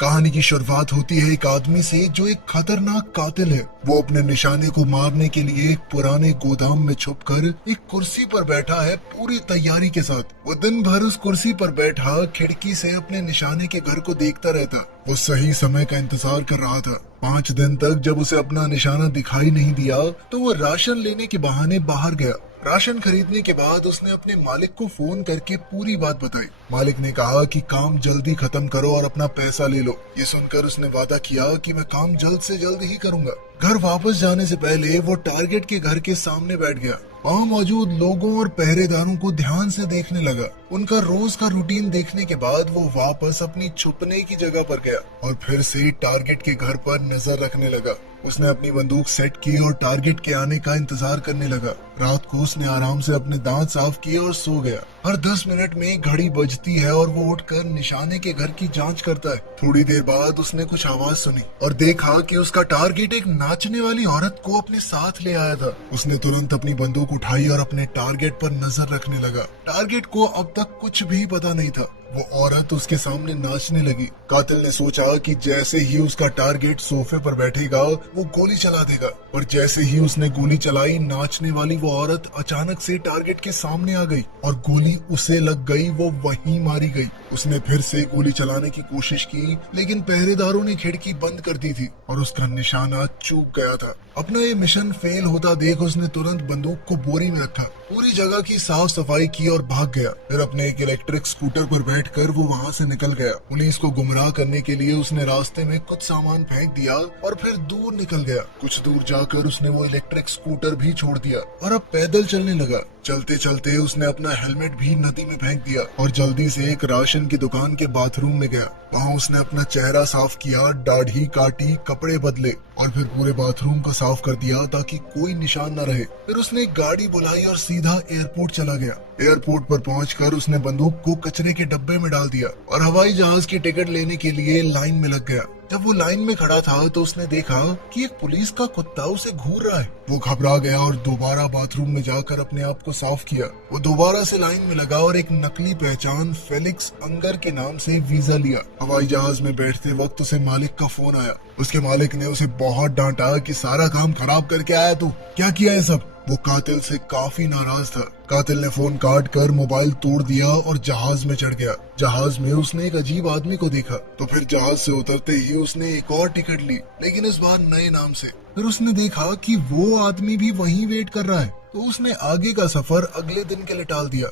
कहानी की शुरुआत होती है एक आदमी से जो एक खतरनाक कातिल है। वो अपने निशाने को मारने के लिए एक पुराने गोदाम में छुपकर एक कुर्सी पर बैठा है, पूरी तैयारी के साथ। वो दिन भर उस कुर्सी पर बैठा खिड़की से अपने निशाने के घर को देखता रहता। वो सही समय का इंतजार कर रहा था। 5 दिन तक जब उसे अपना निशाना दिखाई नहीं दिया तो वो राशन लेने के बहाने बाहर गया। राशन खरीदने के बाद उसने अपने मालिक को फोन करके पूरी बात बताई। मालिक ने कहा कि काम जल्दी खत्म करो और अपना पैसा ले लो। ये सुनकर उसने वादा किया कि मैं काम जल्द से जल्द ही करूंगा। घर वापस जाने से पहले वो टारगेट के घर के सामने बैठ गया। वहाँ मौजूद लोगों और पहरेदारों को ध्यान से देखने लगा। उनका रोज का रूटीन देखने के बाद वो वापस अपनी छुपने की जगह पर गया और फिर से टारगेट के घर पर नजर रखने लगा। उसने अपनी बंदूक सेट की और टारगेट के आने का इंतजार करने लगा। रात को उसने आराम से अपने दांत साफ किए और सो गया। हर 10 मिनट में घड़ी बजती है और वो उठकर निशाने के घर की जांच करता है। थोड़ी देर बाद उसने कुछ आवाज सुनी और देखा कि उसका टारगेट एक नाचने वाली औरत को अपने साथ ले आया था। उसने तुरंत अपनी बंदूक उठाई और अपने टारगेट पर नजर रखने लगा। टारगेट को अब तक कुछ भी पता नहीं था। वो औरत उसके सामने नाचने लगी। कातिल ने सोचा कि जैसे ही उसका टारगेट सोफे पर बैठेगा वो गोली चला देगा, पर जैसे ही उसने गोली चलाई नाचने वाली वो औरत अचानक से टारगेट के सामने आ गई और गोली उसे लग गई। वो वहीं मारी गई। उसने फिर से गोली चलाने की कोशिश की लेकिन पहरेदारों ने खिड़की बंद कर दी थी और उसका निशाना चूक गया था। अपना ये मिशन फेल होता देख उसने तुरंत बंदूक को बोरी में रखा, पूरी जगह की साफ सफाई की और भाग गया। फिर अपने एक इलेक्ट्रिक स्कूटर पर बैठकर वो वहाँ से निकल गया। पुलिस को गुमराह करने के लिए उसने रास्ते में कुछ सामान फेंक दिया और फिर दूर निकल गया। कुछ दूर जाकर उसने वो इलेक्ट्रिक स्कूटर भी छोड़ दिया और अब पैदल चलने लगा। चलते चलते उसने अपना हेलमेट भी नदी में फेंक दिया और जल्दी से एक राशन की दुकान के बाथरूम में गया। वहाँ उसने अपना चेहरा साफ किया, दाढ़ी काटी, कपड़े बदले और फिर पूरे बाथरूम को साफ कर दिया ताकि कोई निशान न रहे। फिर उसने एक गाड़ी बुलाई और सीधा एयरपोर्ट चला गया। एयरपोर्ट पर पहुंचकर उसने बंदूक को कचरे के डब्बे में डाल दिया और हवाई जहाज की टिकट लेने के लिए लाइन में लग गया। जब वो लाइन में खड़ा था तो उसने देखा कि एक पुलिस का कुत्ता उसे घूर रहा है। वो घबरा गया और दोबारा बाथरूम में जाकर अपने आप को साफ किया। वो दोबारा से लाइन में लगा और एक नकली पहचान फेलिक्स अंगर के नाम से वीजा लिया। हवाई जहाज में बैठते वक्त उसे मालिक का फोन आया। उसके मालिक ने उसे बहुत डांटा कि सारा काम खराब करके आया तू, क्या किया है सब। वो कातिल से काफी नाराज था। कातिल ने फोन काट कर मोबाइल तोड़ दिया और जहाज में चढ़ गया। जहाज में उसने एक अजीब आदमी को देखा तो फिर जहाज से उतरते ही उसने एक और टिकट ली, लेकिन इस बार नए नाम से। फिर उसने देखा कि वो आदमी भी वहीं वेट कर रहा है, तो उसने आगे का सफर अगले दिन के लिए टाल दिया।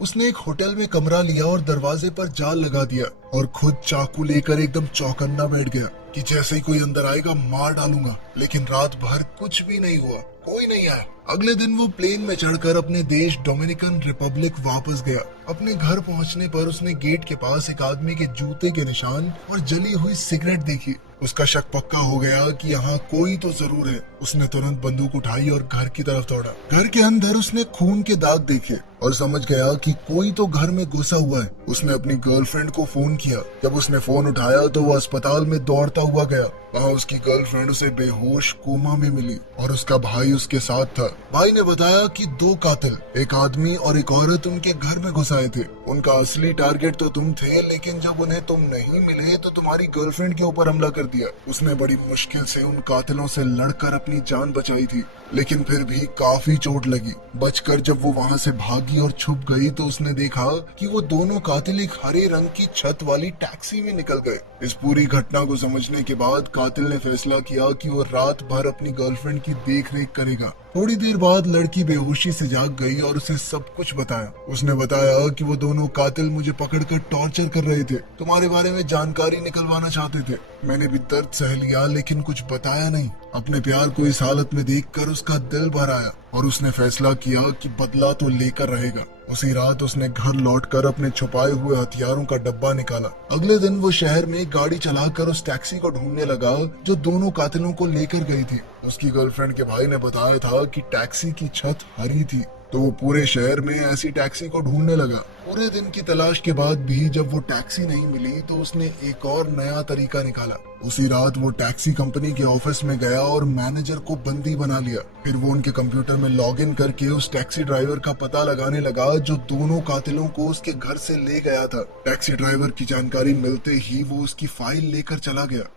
उसने एक होटल में कमरा लिया और दरवाजे पर जाल लगा दिया और खुद चाकू लेकर एकदम चौकन्ना बैठ गया कि जैसे ही कोई अंदर आएगा मार डालूंगा। लेकिन रात भर कुछ भी नहीं हुआ, कोई नहीं आया। अगले दिन वो प्लेन में चढ़कर अपने देश डोमिनिकन रिपब्लिक वापस गया। अपने घर पहुंचने पर उसने गेट के पास एक आदमी के जूते के निशान और जली हुई सिगरेट देखी। उसका शक पक्का हो गया कि यहाँ कोई तो जरूर है। उसने तुरंत बंदूक उठाई और घर की तरफ दौड़ा। घर के अंदर उसने खून के दाग देखे और समझ गया कि कोई तो घर में घुसा हुआ है। उसने अपनी गर्लफ्रेंड को फोन किया। जब उसने फोन उठाया तो वो अस्पताल में दौड़ता हुआ गया। वहाँ उसकी गर्लफ्रेंड उसे बेहोश कोमा में मिली और उसका भाई उसके साथ था। भाई ने बताया कि 2 कातिल, एक आदमी और एक औरत उनके घर में घुस आए थे। उनका असली टारगेट तो तुम थे, लेकिन जब उन्हें तुम नहीं मिले तो तुम्हारी गर्लफ्रेंड के ऊपर हमला कर दिया। उसने बड़ी मुश्किल से उन कातिलों से लड़कर अपनी जान बचाई थी, लेकिन फिर भी काफी चोट लगी। बचकर जब वो वहाँ से भागी और छुप गई तो उसने देखा कि वो दोनों कातिल एक हरे रंग की छत वाली टैक्सी में निकल गए। इस पूरी घटना को समझने के बाद कातिल ने फैसला किया कि वो रात भर अपनी गर्लफ्रेंड की देखरेख करेगा। थोड़ी देर बाद लड़की बेहोशी से जाग गई और उसे सब कुछ बताया। उसने बताया कि वो दोनों कातिल मुझे पकड़कर टॉर्चर कर रहे थे, तुम्हारे बारे में जानकारी निकलवाना चाहते थे। मैंने भी दर्द सह लिया लेकिन कुछ बताया नहीं। अपने प्यार को इस हालत में देखकर उसका दिल भर आया और उसने फैसला किया कि बदला तो लेकर रहेगा। उसी रात उसने घर लौटकर अपने छुपाए हुए हथियारों का डब्बा निकाला। अगले दिन वो शहर में गाड़ी चलाकर उस टैक्सी को ढूंढने लगा जो दोनों कातिलों को लेकर गई थी। उसकी गर्लफ्रेंड के भाई ने बताया था कि टैक्सी की छत हरी थी। तो वो पूरे शहर में ऐसी टैक्सी को ढूंढने लगा। पूरे दिन की तलाश के बाद भी जब वो टैक्सी नहीं मिली तो उसने एक और नया तरीका निकाला। उसी रात वो टैक्सी कंपनी के ऑफिस में गया और मैनेजर को बंदी बना लिया। फिर वो उनके कंप्यूटर में लॉगिन करके उस टैक्सी ड्राइवर का पता लगाने लगा जो दोनों कातिलों को उसके घर से ले गया था। टैक्सी ड्राइवर की जानकारी मिलते ही वो उसकी फाइल लेकर चला गया।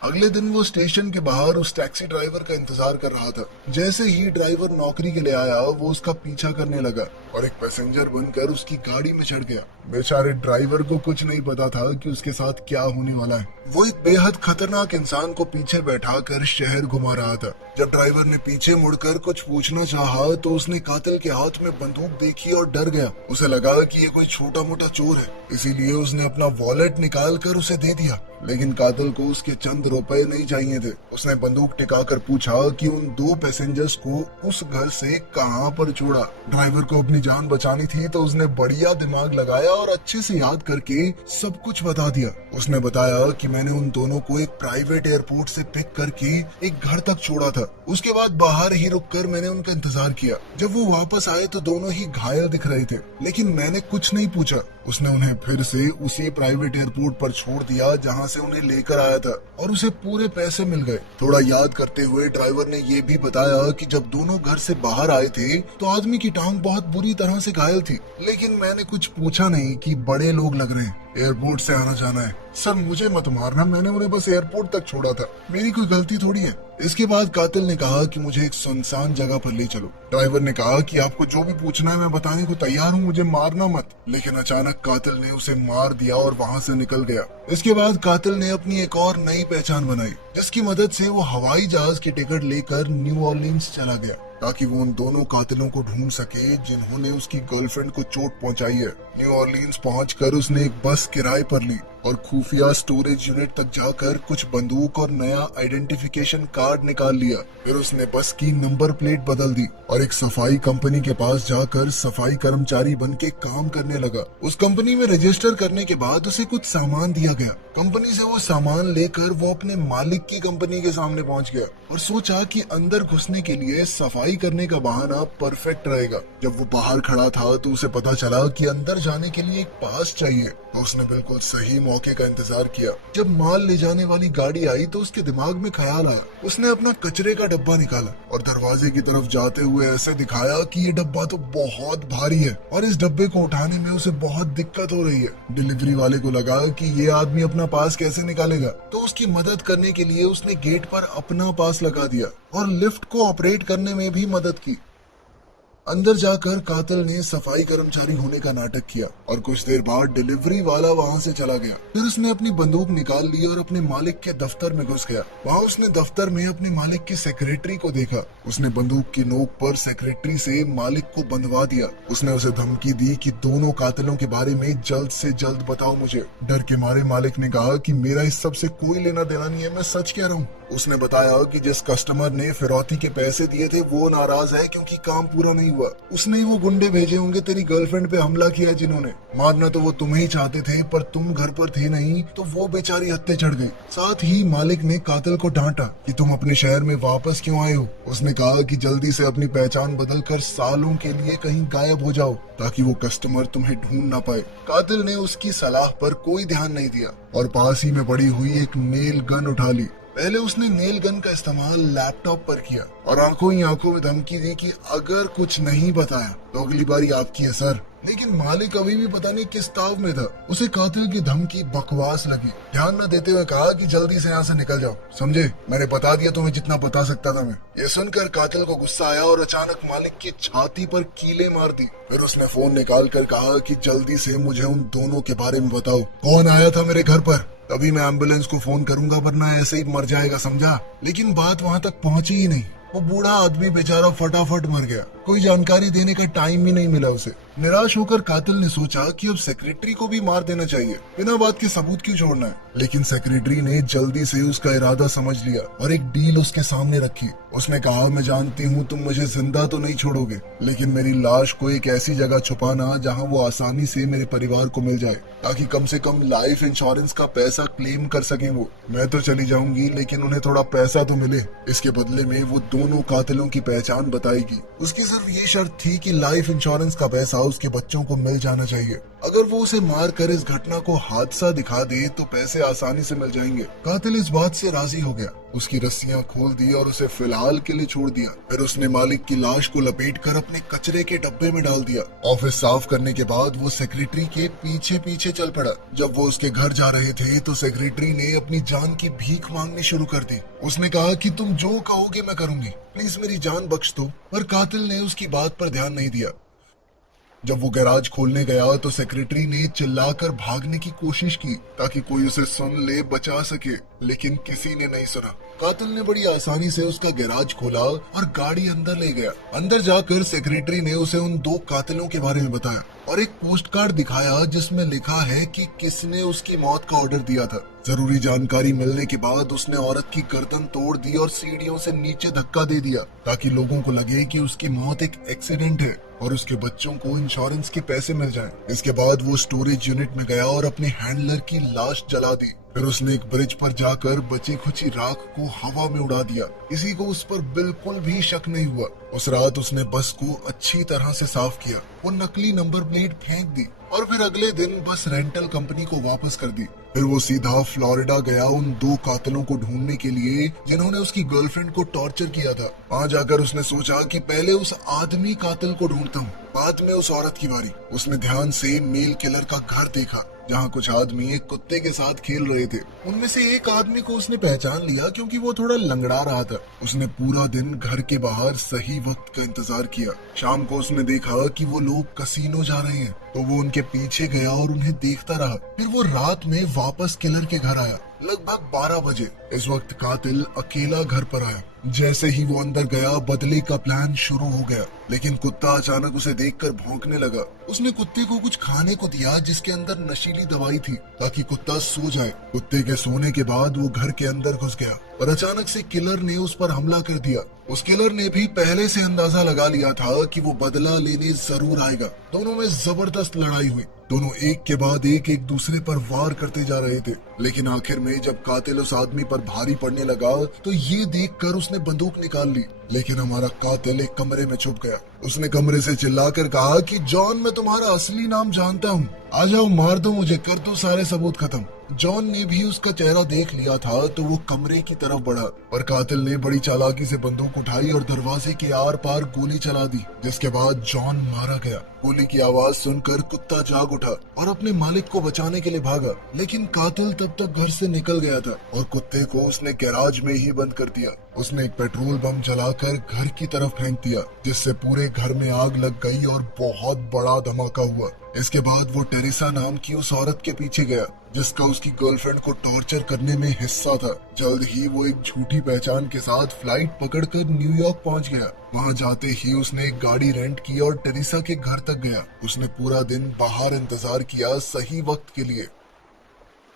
अगले दिन वो स्टेशन के बाहर उस टैक्सी ड्राइवर का इंतजार कर रहा था। जैसे ही ड्राइवर नौकरी के लिए आया वो उसका पीछा करने लगा और एक पैसेंजर बनकर उसकी गाड़ी में चढ़ गया। बेचारे ड्राइवर को कुछ नहीं पता था कि उसके साथ क्या होने वाला है। वो एक बेहद खतरनाक इंसान को पीछे बैठाकर शहर घुमा रहा था। जब ड्राइवर ने पीछे मुड़कर कुछ पूछना चाहा तो उसने कातिल के हाथ में बंदूक देखी और डर गया। उसे लगा कि ये कोई छोटा मोटा चोर है, इसीलिए उसने अपना वॉलेट निकाल कर उसे दे दिया। लेकिन कातिल को उसके चंद रुपए नहीं चाहिए थे। उसने बंदूक टिकाकर पूछा कि उन दो पैसेंजर्स को उस घर से कहां पर छोड़ा। ड्राइवर को अपनी जान बचानी थी तो उसने बढ़िया दिमाग लगाया और अच्छे से याद करके सब कुछ बता दिया। उसने बताया कि मैंने उन दोनों को एक प्राइवेट एयरपोर्ट से पिक करके एक घर तक छोड़ा था। उसके बाद बाहर ही रुककर मैंने उनका इंतजार किया। जब वो वापस आए तो दोनों ही घायल दिख रहे थे, लेकिन मैंने कुछ नहीं पूछा। उसने उन्हें फिर से उसी प्राइवेट एयरपोर्ट पर छोड़ दिया जहां से उन्हें लेकर आया था और उसे पूरे पैसे मिल गए। थोड़ा याद करते हुए ड्राइवर ने ये भी बताया कि जब दोनों घर से बाहर आए थे तो आदमी की टांग बहुत बुरी तरह से घायल थी, लेकिन मैंने कुछ पूछा नहीं कि बड़े लोग लग रहे हैं, एयरपोर्ट से आना जाना है। सर मुझे मत मारना, मैंने उन्हें बस एयरपोर्ट तक छोड़ा था, मेरी कोई गलती थोड़ी है। इसके बाद कातिल ने कहा कि मुझे एक सुनसान जगह पर ले चलो। ड्राइवर ने कहा कि आपको जो भी पूछना है मैं बताने को तैयार हूँ, मुझे मारना मत। लेकिन अचानक कातिल ने उसे मार दिया और वहाँ से निकल गया। इसके बाद कातिल ने अपनी एक और नई पहचान बनाई, जिसकी मदद से वो हवाई जहाज की टिकट लेकर न्यू ऑरलीन्स चला गया ताकि वो उन दोनों कातिलों को ढूंढ सके जिन्होंने उसकी गर्लफ्रेंड को चोट पहुंचाई है। न्यू ऑरलीन्स पहुंचकर उसने एक बस किराए पर ली और खुफिया स्टोरेज यूनिट तक जाकर कुछ बंदूक और नया आइडेंटिफिकेशन कार्ड निकाल लिया। फिर उसने बस की नंबर प्लेट बदल दी और एक सफाई कंपनी के पास जाकर सफाई कर्मचारी बन के काम करने लगा। उस कंपनी में रजिस्टर करने के बाद उसे कुछ सामान दिया गया। कंपनी से वो सामान लेकर वो अपने मालिक की कंपनी के सामने पहुंच गया और सोचा कि अंदर घुसने के लिए सफाई करने का बहाना परफेक्ट रहेगा। जब वो बाहर खड़ा था तो उसे पता चला कि अंदर जाने के लिए एक पास चाहिए, तो उसने बिल्कुल सही मौके का इंतजार किया। जब माल ले जाने वाली गाड़ी आई तो उसके दिमाग में ख्याल आया। उसने अपना कचरे का डब्बा निकाला और दरवाजे की तरफ जाते हुए ऐसे दिखाया कि ये डब्बा तो बहुत भारी है और इस डब्बे को उठाने में उसे बहुत दिक्कत हो रही है। डिलीवरी वाले को लगा कि ये आदमी अपना पास कैसे निकालेगा, तो उसकी मदद करने के लिए उसने गेट पर अपना पास लगा दिया और लिफ्ट को ऑपरेट करने में भी मदद की। अंदर जाकर कातिल ने सफाई कर्मचारी होने का नाटक किया और कुछ देर बाद डिलीवरी वाला वहां से चला गया। फिर उसने अपनी बंदूक निकाल ली और अपने मालिक के दफ्तर में घुस गया। वहां उसने दफ्तर में अपने मालिक की सेक्रेटरी को देखा। उसने बंदूक की नोक पर सेक्रेटरी से मालिक को बंधवा दिया। उसने उसे धमकी दी कि दोनों कातिलों के बारे में जल्द से जल्द बताओ मुझे। डर के मारे मालिक ने कहा कि मेरा इस सब से कोई लेना देना नहीं है, मैं सच कह रहा हूँ। उसने बताया कि जिस कस्टमर ने फिरौती के पैसे दिए थे वो नाराज है क्योंकि काम पूरा नहीं हुआ। उसने ही वो गुंडे भेजे होंगे तेरी गर्लफ्रेंड पे हमला किया जिन्होंने। मारना तो वो तुम्हें ही चाहते थे पर तुम घर पर थे नहीं, तो वो बेचारी हत्या चढ़ गई। साथ ही मालिक ने कातिल को डांटा कि तुम अपने शहर में वापस क्यों आए हो। उसने कहा कि जल्दी से अपनी पहचान बदलकर सालों के लिए कहीं गायब हो जाओ ताकि वो कस्टमर तुम्हें ढूंढ ना पाए। कातिल ने उसकी सलाह पर कोई ध्यान नहीं दिया और पास ही में पड़ी हुई एक नेल गन उठा ली। पहले उसने नेल गन का इस्तेमाल लैपटॉप पर किया और आंखों ही आंखों में धमकी दी कि अगर कुछ नहीं बताया तो अगली बारी आपकी है सर। लेकिन मालिक अभी भी पता नहीं किस ताव में था। उसे कातिल की धमकी बकवास लगी। ध्यान न देते हुए कहा कि जल्दी से यहाँ से निकल जाओ, समझे? मैंने बता दिया तुम्हें जितना बता सकता था मैं। ये सुनकर कातिल को गुस्सा आया और अचानक मालिक की छाती पर कीलें मार दी। फिर उसने फोन निकाल कर कहा कि जल्दी से मुझे उन दोनों के बारे में बताओ, कौन आया था मेरे घर पर, तभी मैं एम्बुलेंस को फोन करूंगा वरना ऐसे ही मर जाएगा, समझा? लेकिन बात वहाँ तक पहुँची ही नहीं। वो बूढ़ा आदमी बेचारा फटाफट मर गया। कोई जानकारी देने का टाइम ही नहीं मिला उसे। निराश होकर कातिल ने सोचा कि अब सेक्रेटरी को भी मार देना चाहिए, बिना बात के सबूत क्यों छोड़ना है। लेकिन सेक्रेटरी ने जल्दी से उसका इरादा समझ लिया और एक डील उसके सामने रखी। उसने कहा, मैं जानती हूँ तुम मुझे जिंदा तो नहीं छोड़ोगे, लेकिन मेरी लाश को एक ऐसी जगह छुपाना जहाँ वो आसानी से मेरे परिवार को मिल जाए, ताकि कम से कम लाइफ इंश्योरेंस का पैसा क्लेम कर सके वो। मैं तो चली जाऊंगी लेकिन उन्हें थोड़ा पैसा तो मिले। इसके बदले में वो दोनों कातिलों की पहचान बताएगी। उसके सिर्फ ये शर्त थी कि लाइफ इंश्योरेंस का पैसा उसके बच्चों को मिल जाना चाहिए। अगर वो उसे मार कर इस घटना को हादसा दिखा दे तो पैसे आसानी से मिल जाएंगे। कातिल इस बात से राजी हो गया, उसकी रस्सियां खोल दी और उसे फिलहाल के लिए छोड़ दिया। फिर उसने मालिक की लाश को लपेट कर अपने कचरे के डब्बे में डाल दिया। ऑफिस साफ करने के बाद वो सेक्रेटरी के पीछे पीछे चल पड़ा। जब वो उसके घर जा रहे थे तो सेक्रेटरी ने अपनी जान की भीख मांगनी शुरू कर दी। उसने कहा कि तुम जो कहोगे मैं करूंगी, प्लीज मेरी जान बख्श दो। पर कातिल ने उसकी बात पर ध्यान नहीं दिया। जब वो गैराज खोलने गया तो सेक्रेटरी ने चिल्लाकर भागने की कोशिश की ताकि कोई उसे सुन ले, बचा सके, लेकिन किसी ने नहीं सुना। कातिल ने बड़ी आसानी से उसका गैराज खोला और गाड़ी अंदर ले गया। अंदर जाकर सेक्रेटरी ने उसे उन 2 कातिलों के बारे में बताया और एक पोस्ट कार्ड दिखाया जिसमें लिखा है कि किसने उसकी मौत का ऑर्डर दिया था। जरूरी जानकारी मिलने के बाद उसने औरत की गर्दन तोड़ दी और सीढ़ियों से नीचे धक्का दे दिया ताकि लोगों को लगे कि उसकी मौत एक एक्सीडेंट है और उसके बच्चों को इंश्योरेंस के पैसे मिल जाएं। इसके बाद वो स्टोरेज यूनिट में गया और अपने हैंडलर की लाश जला दी। फिर उसने एक ब्रिज पर जाकर बची खुची राख को हवा में उड़ा दिया। किसी को उस पर बिल्कुल भी शक नहीं हुआ। उस रात उसने बस को अच्छी तरह से साफ किया, वो नकली नंबर प्लेट फेंक दी और फिर अगले दिन बस रेंटल कंपनी को वापस कर दी। फिर वो सीधा फ्लोरिडा गया उन 2 कातिलों को ढूंढने के लिए जिन्होंने उसकी गर्लफ्रेंड को टॉर्चर किया था। वहाँ जाकर उसने सोचा कि पहले उस आदमी कातिल को ढूंढता हूँ, बाद में उस औरत की बारी। उसने ध्यान से मेल किलर का घर देखा जहाँ कुछ आदमी एक कुत्ते के साथ खेल रहे थे। उनमें से एक आदमी को उसने पहचान लिया क्योंकि वो थोड़ा लंगड़ा रहा था। उसने पूरा दिन घर के बाहर सही वक्त का इंतजार किया। शाम को उसने देखा कि वो लोग कसीनो जा रहे हैं तो वो उनके पीछे गया और उन्हें देखता रहा। फिर वो रात में वापस किलर के घर आया लगभग 12 बजे। इस वक्त कातिल अकेला घर पर आया। जैसे ही वो अंदर गया बदले का प्लान शुरू हो गया, लेकिन कुत्ता अचानक उसे देखकर भौंकने लगा। उसने कुत्ते को कुछ खाने को दिया जिसके अंदर नशीली दवाई थी ताकि कुत्ता सो जाए। कुत्ते के सोने के बाद वो घर के अंदर घुस गया और अचानक से किलर ने उस पर हमला कर दिया। उस किलर ने भी पहले से अंदाजा लगा लिया था कि वो बदला लेने जरूर आएगा। दोनों में जबरदस्त लड़ाई हुई। दोनों एक के बाद एक दूसरे पर वार करते जा रहे थे, लेकिन आखिर में जब कातिल उस आदमी पर भारी पड़ने लगा तो ये देखकर उसने बंदूक निकाल ली, लेकिन हमारा कातिल एक कमरे में छुप गया। उसने कमरे से चिल्लाकर कहा कि जॉन, मैं तुम्हारा असली नाम जानता हूँ, आ जाओ, मार दो मुझे, कर दो सारे सबूत खत्म। जॉन ने भी उसका चेहरा देख लिया था तो वो कमरे की तरफ बढ़ा, पर कातिल ने बड़ी चालाकी से बंदूक उठाई और दरवाजे के आर पार गोली चला दी, जिसके बाद जॉन मारा गया। गोली की आवाज सुनकर कुत्ता जाग उठा और अपने मालिक को बचाने के लिए भागा, लेकिन कातिल तब तक घर से निकल गया था और कुत्ते को उसने गैराज में ही बंद कर दिया। उसने एक पेट्रोल बम जलाकर घर की तरफ फेंक दिया, जिससे पूरे घर में आग लग गई और बहुत बड़ा धमाका हुआ। इसके बाद वो टेरेसा नाम की उस औरत के पीछे गया जिसका उसकी गर्लफ्रेंड को टॉर्चर करने में हिस्सा था। जल्द ही वो एक झूठी पहचान के साथ फ्लाइट पकड़कर न्यूयॉर्क पहुंच गया। वहां जाते ही उसने एक गाड़ी रेंट की और टेरेसा के घर तक गया। उसने पूरा दिन बाहर इंतजार किया सही वक्त के लिए।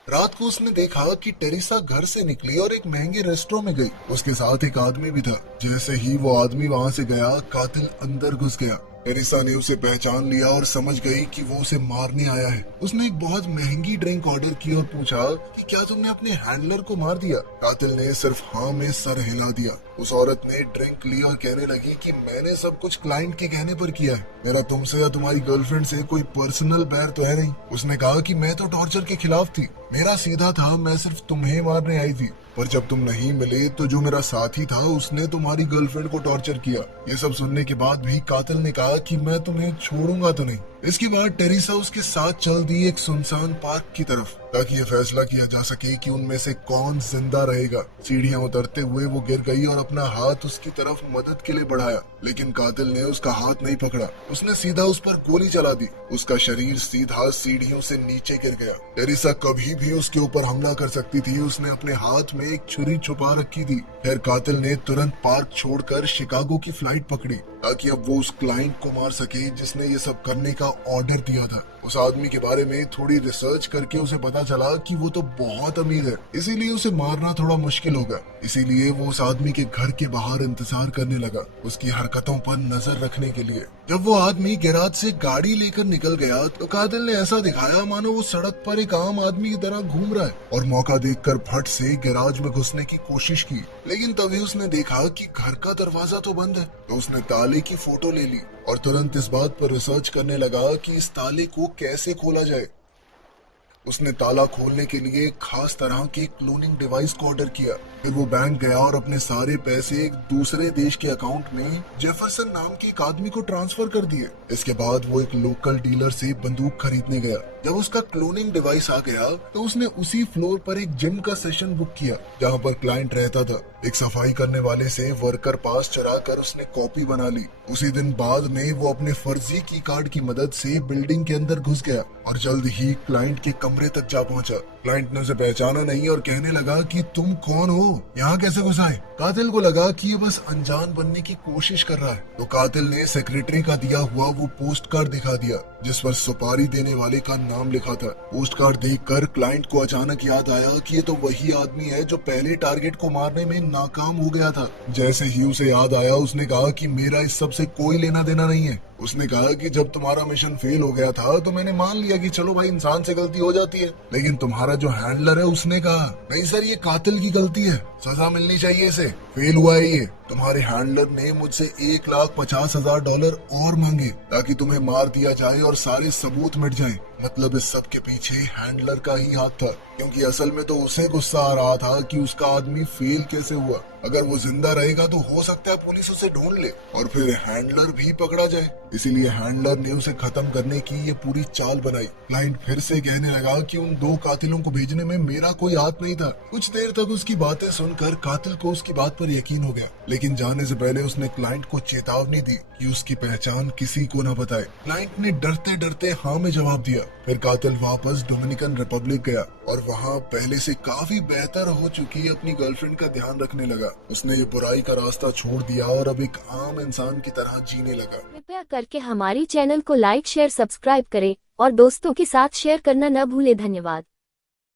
रात को उसने देखा कि टेरेसा घर से निकली और एक महंगे रेस्टोरेंट में गई। उसके साथ एक आदमी भी था। जैसे ही वो आदमी वहां से गया, कातिल अंदर घुस गया। टेरेसा ने उसे पहचान लिया और समझ गई कि वो उसे मारने आया है। उसने एक बहुत महंगी ड्रिंक ऑर्डर की और पूछा कि क्या तुमने अपने हैंडलर को मार दिया? कातिल ने सिर्फ हाँ में सर हिला दिया। उस औरत ने ड्रिंक ली और कहने लगी कि मैंने सब कुछ क्लाइंट के कहने पर किया है। मेरा तुमसे या तुम्हारी गर्लफ्रेंड से कोई पर्सनल बैर तो है नहीं। उसने कहा कि मैं तो टॉर्चर के खिलाफ थी, मेरा सीधा था, मैं सिर्फ तुम्हें मारने आई थी, पर जब तुम नहीं मिले तो जो मेरा साथी था उसने तुम्हारी गर्लफ्रेंड को टॉर्चर किया। ये सब सुनने के बाद भी कातिल ने कहा कि मैं तुम्हें छोड़ूंगा तो नहीं। इसके बाद टेरेसा उसके साथ चल दी एक सुनसान पार्क की तरफ ताकि ये फैसला किया जा सके कि उनमें से कौन जिंदा रहेगा। सीढ़ियां उतरते हुए वो गिर गई और अपना हाथ उसकी तरफ मदद के लिए बढ़ाया, लेकिन कातिल ने उसका हाथ नहीं पकड़ा। उसने सीधा उस पर गोली चला दी। उसका शरीर सीधा सीढ़ियों से नीचे गिर गया। टेरेसा कभी भी उसके ऊपर हमला कर सकती थी। उसने अपने हाथ में एक छुरी छुपा रखी थी। फिर कातिल ने तुरंत पार्क छोड़कर शिकागो की फ्लाइट पकड़ी ताकि अब वो उस क्लाइंट को मार सके जिसने ये सब करने का ऑर्डर दिया था। उस आदमी के बारे में थोड़ी रिसर्च करके उसे पता चला कि वो तो बहुत अमीर है, इसीलिए उसे मारना थोड़ा मुश्किल होगा। इसीलिए वो उस आदमी के घर के बाहर इंतजार करने लगा, उसकी हरकतों पर नजर रखने के लिए। जब वो आदमी गैराज से गाड़ी लेकर निकल गया तो कातिल ने ऐसा दिखाया मानो वो सड़क पर एक आम आदमी की तरह घूम रहा है और मौका देखकर फट से गैराज में घुसने की कोशिश की। लेकिन तभी उसने देखा कि घर का दरवाजा तो बंद है, तो उसने ताले की फोटो ले ली और तुरंत इस बात पर रिसर्च करने लगा कि इस ताले को कैसे खोला जाए। उसने ताला खोलने के लिए एक खास तरह के क्लोनिंग डिवाइस को ऑर्डर किया। फिर वो बैंक गया और अपने सारे पैसे एक दूसरे देश के अकाउंट में जेफरसन नाम के एक आदमी को ट्रांसफर कर दिए। इसके बाद वो एक लोकल डीलर से बंदूक खरीदने गया। जब उसका क्लोनिंग डिवाइस आ गया तो उसने उसी फ्लोर पर एक जिम का सेशन बुक किया जहाँ पर क्लाइंट रहता था। एक सफाई करने वाले से वर्कर पास चरा कर उसने कॉपी बना ली। उसी दिन बाद में वो अपने फर्जी की कार्ड की मदद से बिल्डिंग के अंदर घुस गया और जल्द ही क्लाइंट के कमरे तक जा पहुंचा। क्लाइंट ने उसे पहचाना नहीं और कहने लगा कि तुम कौन हो, यहाँ कैसे घुस आए? कातिल को लगा कि ये बस अनजान बनने की कोशिश कर रहा है, तो कातिल ने सेक्रेटरी का दिया हुआ वो पोस्ट कार्ड दिखा दिया जिस पर सुपारी देने वाले का नाम लिखा था। पोस्ट कार्ड देखकर क्लाइंट को अचानक याद आया कि ये तो वही आदमी है जो पहले टारगेट को मारने में नाकाम हो गया था। जैसे ही उसे याद आया उसने कहा कि मेरा इस सब से कोई लेना देना नहीं है। उसने कहा कि जब तुम्हारा मिशन फेल हो गया था तो मैंने मान लिया कि चलो भाई इंसान से गलती हो जाती है, लेकिन तुम्हारा जो हैंडलर है उसने कहा नहीं सर ये कातिल की गलती है, सजा मिलनी चाहिए इसे, फेल हुआ है ये। तुम्हारे हैंडलर ने मुझसे $1,50,000 और मांगे ताकि तुम्हें मार दिया जाए और सारे सबूत मिट जाएं। मतलब इस सब के पीछे हैंडलर का ही हाथ था, क्योंकि असल में तो उसे गुस्सा आ रहा था कि उसका आदमी फेल कैसे हुआ। अगर वो जिंदा रहेगा तो हो सकता है पुलिस उसे ढूंढ ले और फिर हैंडलर भी पकड़ा जाए। इसीलिए हैंडलर ने उसे खत्म करने की ये पूरी चाल बनाई। क्लाइंट फिर से कहने लगा कि उन 2 कातिलों को भेजने में मेरा कोई हाथ नहीं था। कुछ देर तक उसकी बातें सुनकर कातिल को उसकी बात पर यकीन हो गया, लेकिन जाने से पहले उसने क्लाइंट को चेतावनी दी कि उसकी पहचान किसी को न बताए। क्लाइंट ने डरते डरते हाँ में जवाब दिया। फिर कातिल वापस डोमिनिकन रिपब्लिक गया और वहाँ पहले से काफी बेहतर हो चुकी अपनी गर्लफ्रेंड का ध्यान रखने लगा। उसने ये बुराई का रास्ता छोड़ दिया और अब एक आम इंसान की तरह जीने लगा। कृपया करके हमारी चैनल को लाइक शेयर सब्सक्राइब करें और दोस्तों के साथ शेयर करना न भूले। धन्यवाद।